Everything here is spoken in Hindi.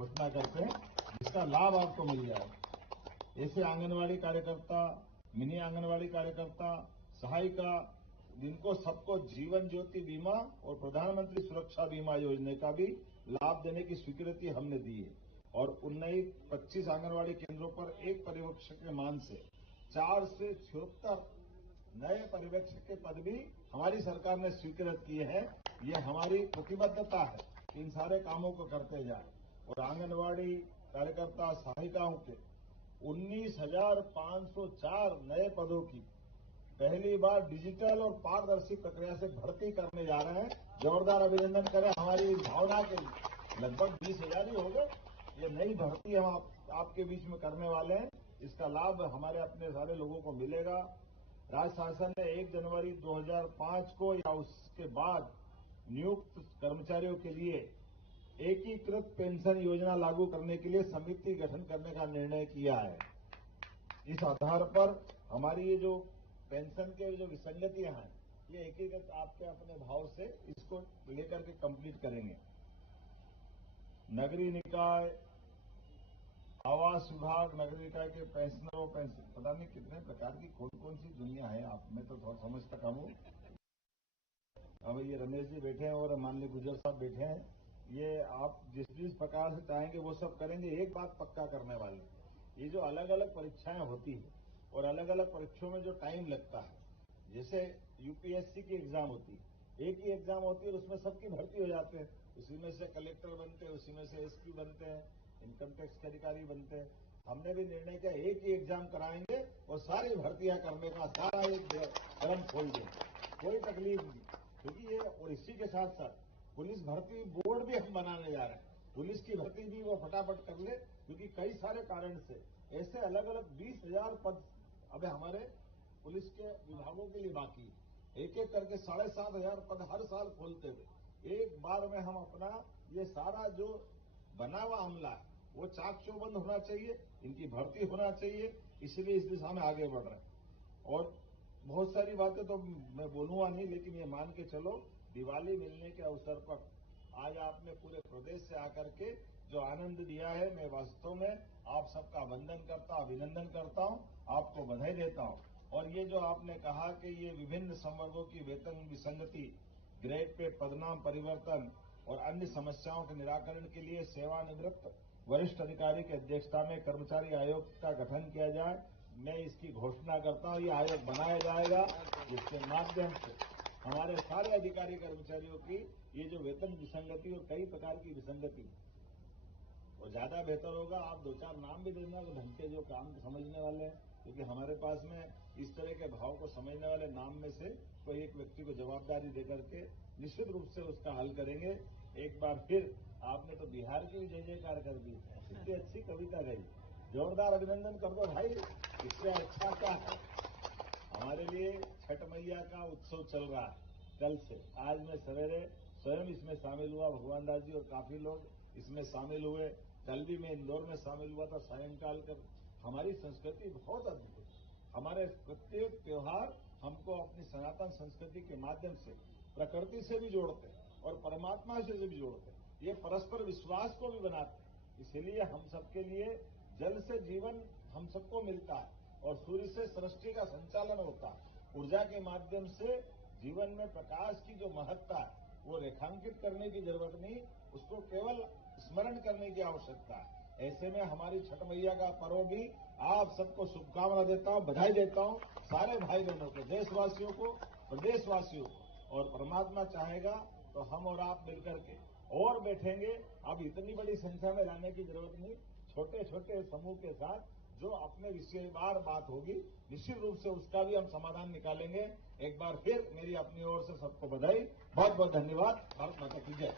घोषणा करते हैं, जिसका लाभ आपको मिल जाएगा। ऐसे आंगनवाड़ी कार्यकर्ता, मिनी आंगनवाड़ी कार्यकर्ता, सहायिका, जिनको सबको जीवन ज्योति बीमा और प्रधानमंत्री सुरक्षा बीमा योजना का भी लाभ देने की स्वीकृति हमने दी है। और 25 आंगनवाड़ी केंद्रों पर एक पर्यवेक्षक के मान से 4 से 76 नए पर्यवेक्षक के पद भी हमारी सरकार ने स्वीकृत किए हैं। ये हमारी प्रतिबद्धता है कि इन सारे कामों को करते जाए। और आंगनवाड़ी कार्यकर्ता सहायिकाओं के 19,504 नए पदों की पहली बार डिजिटल और पारदर्शी प्रक्रिया से भर्ती करने जा रहे हैं। जोरदार अभिनंदन करें हमारी भावना के लिए। लगभग 20,000 ही हो गए। ये नई भर्ती हम आपके बीच में करने वाले हैं। इसका लाभ हमारे अपने सारे लोगों को मिलेगा। राज्य शासन ने 1 जनवरी 2005 को या उसके बाद नियुक्त कर्मचारियों के लिए एकीकृत पेंशन योजना लागू करने के लिए समिति गठन करने का निर्णय किया है। इस आधार पर हमारी ये जो पेंशन के जो विसंगतियां हैं, ये एकीकृत आपके अपने भाव से इसको लेकर के कंप्लीट करेंगे। नगरीय निकाय, आवास विभाग, नगरीय निकाय के पेंशनरों, पता नहीं कितने प्रकार की कौन सी दुनिया है। आप में तो थोड़ा समझता कम हूं। अब ये रमेश जी बैठे हैं और माननीय गुजर साहब बैठे हैं। ये आप जिस प्रकार से चाहेंगे वो सब करेंगे। एक बात पक्का करने वाले, ये जो अलग अलग परीक्षाएं होती है और अलग अलग परीक्षाओं में जो टाइम लगता है, जैसे यूपीएससी की एग्जाम होती है, एक ही एग्जाम होती है और उसमें सबकी भर्ती हो जाते हैं। उसी में से कलेक्टर बनते हैं, उसी में से एसपी बनते हैं, इनकम टैक्स के अधिकारी बनते हैं। हमने भी निर्णय किया एक ही एग्जाम कराएंगे और सारी भर्तियां करने का सारा एक क्रम खोल देंगे, कोई तकलीफ नहीं। क्योंकि ये और इसी के साथ साथ पुलिस भर्ती बोर्ड भी हम बनाने जा रहे हैं। पुलिस की भर्ती भी वो फटाफट कर ले, क्योंकि कई सारे कारण से ऐसे अलग अलग 20,000 पद अब हमारे पुलिस के विभागों के लिए बाकी है। एक एक करके 7,500 पद हर साल खोलते हुए एक बार में हम अपना ये सारा जो बना हुआ अमला है वो चाक चौबंद होना चाहिए, इनकी भर्ती होना चाहिए। इसलिए इस दिशा में आगे बढ़ रहे हैं। और बहुत सारी बातें तो मैं बोलूंगा नहीं, लेकिन ये मान के चलो, दिवाली मिलने के अवसर पर आज आपने पूरे प्रदेश से आकर के जो आनंद दिया है, मैं वास्तव में आप सबका वंदन करता, अभिनंदन करता हूं, आपको बधाई देता हूं। और ये जो आपने कहा कि ये विभिन्न संवर्गों की वेतन विसंगति, ग्रेड पे पदनाम परिवर्तन और अन्य समस्याओं के निराकरण के लिए सेवानिवृत्त वरिष्ठ अधिकारी की अध्यक्षता में कर्मचारी आयोग का गठन किया जाए, मैं इसकी घोषणा करता हूं। ये आयोग बनाया जाएगा जिसके माध्यम से हमारे सारे अधिकारी कर्मचारियों की ये जो वेतन विसंगति और कई प्रकार की विसंगति, वो ज्यादा बेहतर होगा। आप 2-4 नाम भी देना तो ढंग के जो काम समझने वाले हैं, क्योंकि हमारे पास में इस तरह के भाव को समझने वाले नाम में से कोई एक व्यक्ति को जवाबदारी देकर के निश्चित रूप से उसका हल करेंगे। एक बार फिर आपने तो बिहार की भी जय जयकार कर दी, इतनी अच्छी कविता गई। जोरदार अभिनंदन कर दो भाई। इससे अच्छा क्या है। हमारे लिए छठ मैया का उत्सव चल रहा है कल से। आज मैं सवेरे स्वयं इसमें शामिल हुआ, भगवान दास जी और काफी लोग इसमें शामिल हुए। कल भी मैं इंदौर में शामिल हुआ था सायंकाल कर। हमारी संस्कृति बहुत अद्भुत है। हमारे प्रत्येक त्योहार हमको अपनी सनातन संस्कृति के माध्यम से प्रकृति से भी जोड़ते हैं और परमात्मा से भी जोड़ते हैं। ये परस्पर विश्वास को भी बनाते हैं। इसीलिए हम सबके लिए जल से जीवन हम सबको मिलता है और सूर्य से सृष्टि का संचालन होता है। ऊर्जा के माध्यम से जीवन में प्रकाश की जो महत्ता है वो रेखांकित करने की जरूरत नहीं, उसको केवल स्मरण करने की आवश्यकता है। ऐसे में हमारी छठ मैया का पर्व भी आप सबको शुभकामना देता हूं, बधाई देता हूं, सारे भाई बहनों को, देशवासियों को, प्रदेशवासियों को। और परमात्मा चाहेगा तो हम और आप मिलकर के और बैठेंगे। अब इतनी बड़ी संख्या में लाने की जरूरत नहीं, छोटे छोटे समूह के साथ जो अपने विषयवार बात होगी निश्चित रूप से उसका भी हम समाधान निकालेंगे। एक बार फिर मेरी अपनी ओर से सबको बधाई, बहुत बहुत धन्यवाद। भारत माता की जय।